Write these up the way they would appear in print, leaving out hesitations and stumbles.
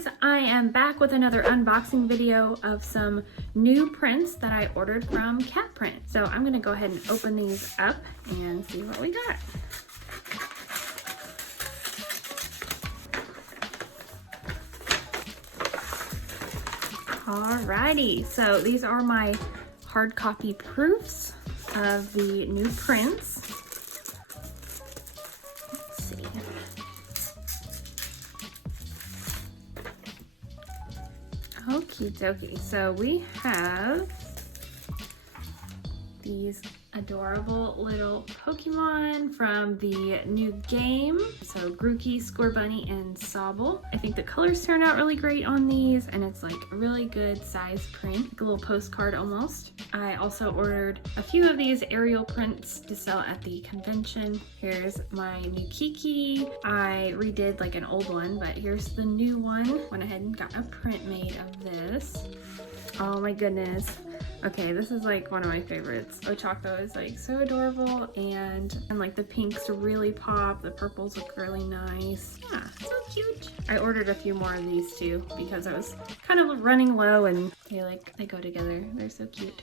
guys, I am back with another unboxing video of some new prints that I ordered from CatPrint. So I'm gonna go ahead and open these up and see what we got. Alrighty, so these are my hard copy proofs of the new prints. Let's see. Okie dokie, so we have these adorable little Pokemon from the new game. So Grookey, Scorbunny, and Sobble. I think the colors turn out really great on these, and it's like a really good size print, like a little postcard almost. I also ordered a few of these aerial prints to sell at the convention. Here's my new Kiki. I redid like an old one, but here's the new one. Went ahead and got a print made of this. Oh my goodness. Okay, this is like one of my favorites. Ochako is like so adorable, and like the pinks really pop, the purples look really nice. Yeah, so cute. I ordered a few more of these too because I was kind of running low and they go together. They're so cute.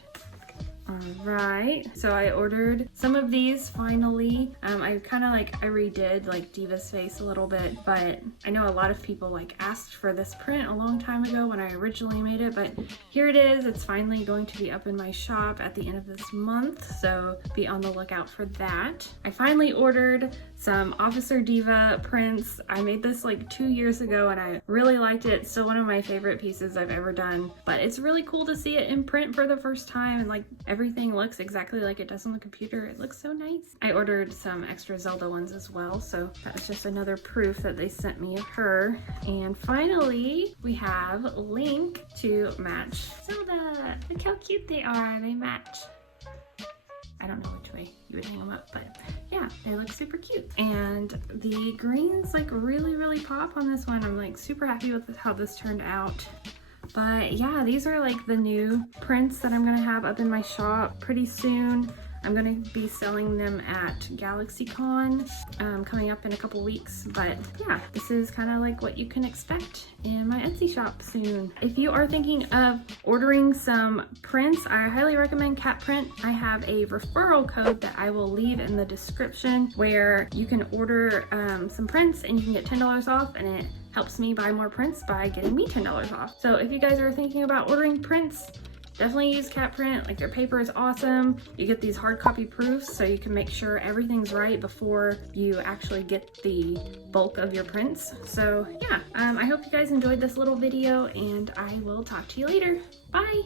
Alright, so I ordered some of these finally. I redid like Diva's face a little bit, but I know a lot of people like asked for this print a long time ago when I originally made it, but here it is. It's finally going to be up in my shop at the end of this month, so be on the lookout for that. I finally ordered some Officer Diva prints. I made this like 2 years ago and I really liked it. It's still one of my favorite pieces I've ever done, but it's really cool to see it in print for the first time, and like everything looks exactly like it does on the computer. It looks so nice. I ordered some extra Zelda ones as well, so that was just another proof that they sent me of her. And finally, we have Link to match Zelda. Look how cute they are. They match. I don't know which way you would hang them up, but yeah, they look super cute. And the greens like really pop on this one. I'm like super happy with how this turned out. But yeah, these are like the new prints that I'm gonna have up in my shop pretty soon. I'm gonna be selling them at GalaxyCon coming up in a couple weeks. But yeah, this is kind of like what you can expect in my Etsy shop soon. If you are thinking of ordering some prints, I highly recommend CatPrint. I have a referral code that I will leave in the description where you can order some prints and you can get $10 off, and it helps me buy more prints by getting me $10 off. So if you guys are thinking about ordering prints, definitely use CatPrint. Like, their paper is awesome. You get these hard copy proofs so you can make sure everything's right before you actually get the bulk of your prints. So yeah, I hope you guys enjoyed this little video, and I will talk to you later. Bye!